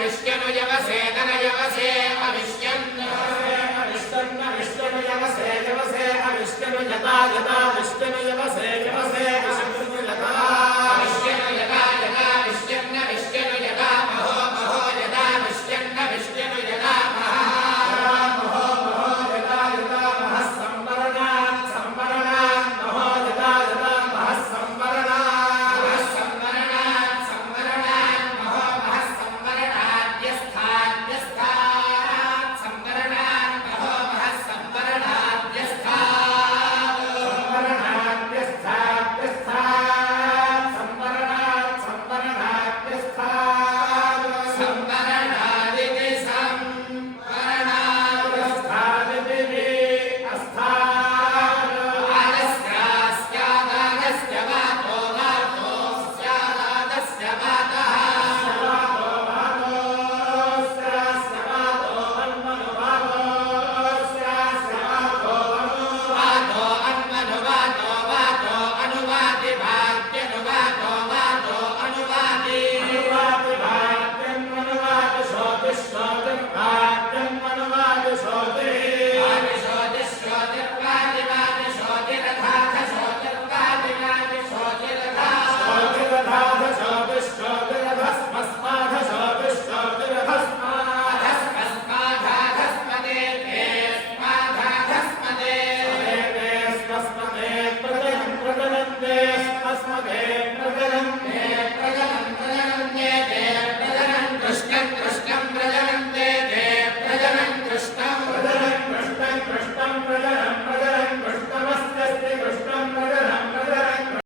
విష్ణు యవ సేన యవ సే Amen.